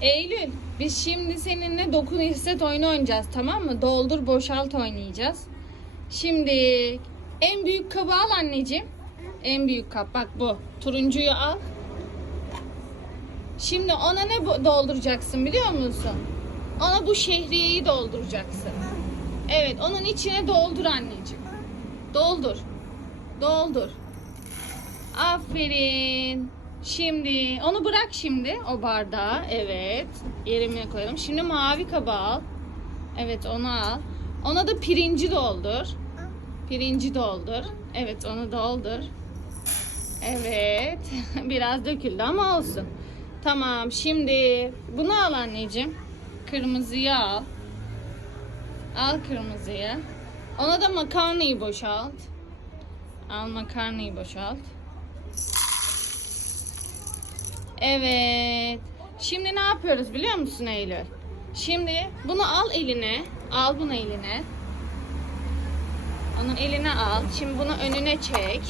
Eylül biz şimdi seninle dokun hisset oyunu oynayacağız tamam mı? Doldur boşalt oynayacağız. Şimdi en büyük kabı al anneciğim. En büyük kap bak bu. Turuncuyu al. Şimdi ona ne dolduracaksın biliyor musun? Ona bu şehriyeyi dolduracaksın. Evet onun içine doldur anneciğim. Doldur. Doldur. Aferin. Şimdi onu bırak şimdi o bardağı. Evet. Yerine koyalım. Şimdi mavi kaba al. Evet onu al. Ona da pirinci doldur. Pirinci doldur. Evet onu doldur. Evet. Biraz döküldü ama olsun. Tamam şimdi bunu al anneciğim. Kırmızıyı al. Al kırmızıyı. Ona da makarnayı boşalt. Al makarnayı boşalt. Evet. Şimdi ne yapıyoruz biliyor musun Eylül? Şimdi bunu al eline. Al bunu eline. Onun eline al. Şimdi bunu önüne çek.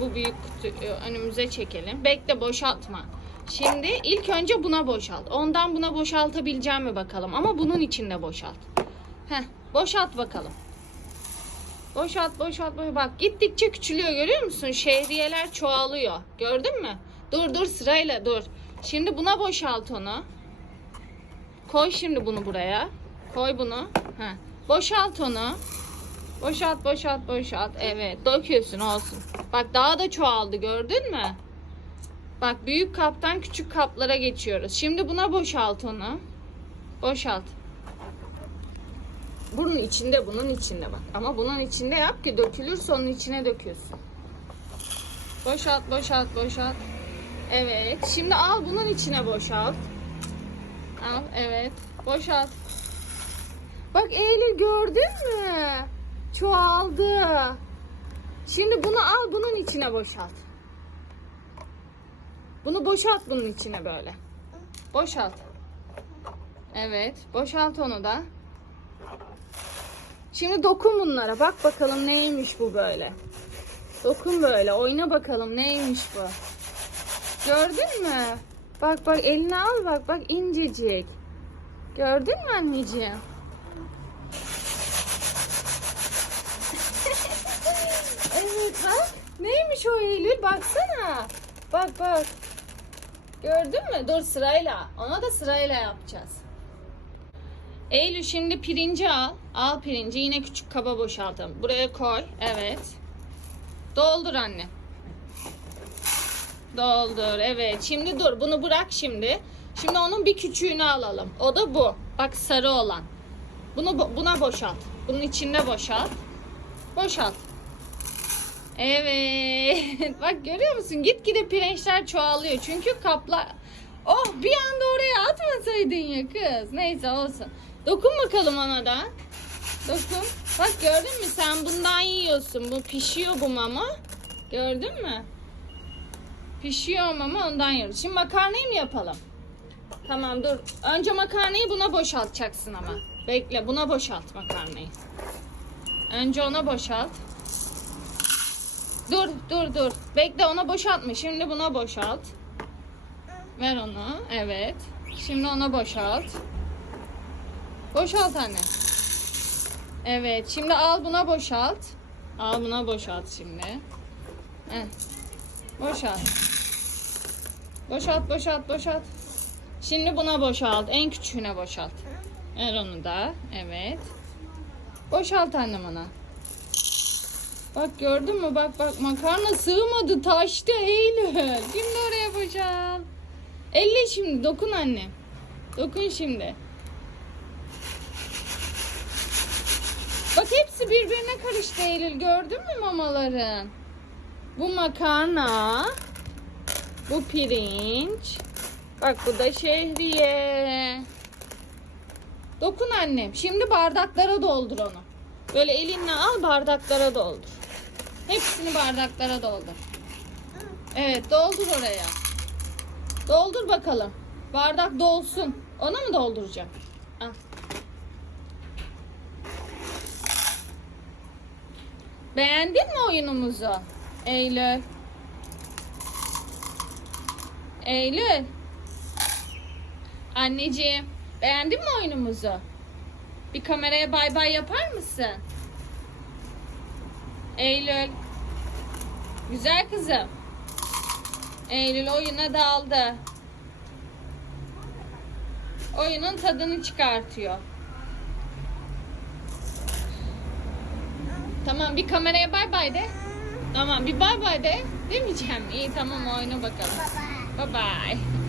Bu büyük kutuyu önümüze çekelim. Bekle boşaltma. Şimdi ilk önce buna boşalt. Ondan buna boşaltabileceğim mi bakalım. Ama bunun içinde boşalt. Heh, boşalt bakalım. Boşalt, boşalt, boşalt. Bak gittikçe küçülüyor görüyor musun? Şehriyeler çoğalıyor. Gördün mü? Dur dur sırayla dur. Şimdi buna boşalt onu. Koy şimdi bunu buraya. Koy bunu. Heh. Boşalt onu. Boşalt, boşalt, boşalt. Evet, döküyorsun olsun. Bak daha da çoğaldı gördün mü? Bak büyük kaptan küçük kaplara geçiyoruz. Şimdi buna boşalt onu. Boşalt. Bunun içinde, bunun içinde bak. Ama bunun içinde yap ki dökülürse onun içine döküyorsun. Boşalt, boşalt, boşalt. Evet. Şimdi al bunun içine boşalt. Al, evet. Boşalt. Bak Eylül gördün mü? Çoğaldı. Şimdi bunu al bunun içine boşalt. Bunu boşalt bunun içine böyle. Boşalt. Evet. Boşalt onu da. Şimdi dokun bunlara. Bak bakalım neymiş bu böyle. Dokun böyle. Oyna bakalım neymiş bu. Gördün mü? Bak bak eline al bak bak incecik. Gördün mü anneciğim? evet bak. Neymiş o Eylül? Baksana. Bak bak. Gördün mü? Dur sırayla. Ona da sırayla yapacağız. Eylül şimdi pirinci al. Al pirinci yine küçük kaba boşaltalım. Buraya koy. Evet. Doldur anne. Doldur. Evet. Şimdi dur. Bunu bırak şimdi. Şimdi onun bir küçüğünü alalım. O da bu. Bak sarı olan. Bunu buna boşalt. Bunun içinde boşalt. Boşalt. Evet. Bak görüyor musun? Gitgide pirinçler çoğalıyor. Çünkü kaplar... Oh bir anda oraya atmasaydın ya kız. Neyse olsun. Dokun bakalım ona da. Dokun. Bak gördün mü sen bundan yiyorsun. Bu pişiyor bu mama. Gördün mü? Pişiyor mama ondan yiyoruz. Şimdi makarnayı mı yapalım? Tamam dur. Önce makarnayı buna boşaltacaksın ama. Bekle buna boşalt makarnayı. Önce ona boşalt. Dur dur dur. Bekle ona boşaltma. Şimdi buna boşalt. Ver onu. Evet. Şimdi ona boşalt. Boşalt anne. Evet. Şimdi al buna boşalt. Al buna boşalt şimdi. Heh. Boşalt. Boşalt boşalt boşalt. Şimdi buna boşalt. En küçüğüne boşalt. Ver onu da. Evet. Boşalt annem ona. Bak gördün mü? Bak bak makarna sığmadı. Taştı Eylül. Şimdi oraya boşalt. Elle şimdi. Dokun annem. Dokun şimdi. Bak hepsi birbirine karıştı Eylül. Gördün mü mamaların? Bu makarna. Bu pirinç. Bak bu da şehriye. Dokun annem. Şimdi bardaklara doldur onu. Böyle elinle al bardaklara doldur. Hepsini bardaklara doldur. Evet doldur oraya. Doldur bakalım. Bardak dolsun. Ona mı dolduracağım? Al. Beğendin mi oyunumuzu? Eylül. Eylül. Anneciğim beğendin mi oyunumuzu? Bir kameraya bay bay yapar mısın? Eylül. Güzel kızım. Eylül oyuna daldı. Oyunun tadını çıkartıyor. Tamam bir kameraya bay bay de. Tamam bir bay bay de. Demeyeceğim. İyi tamam oyna bakalım. Baba. Bye bye.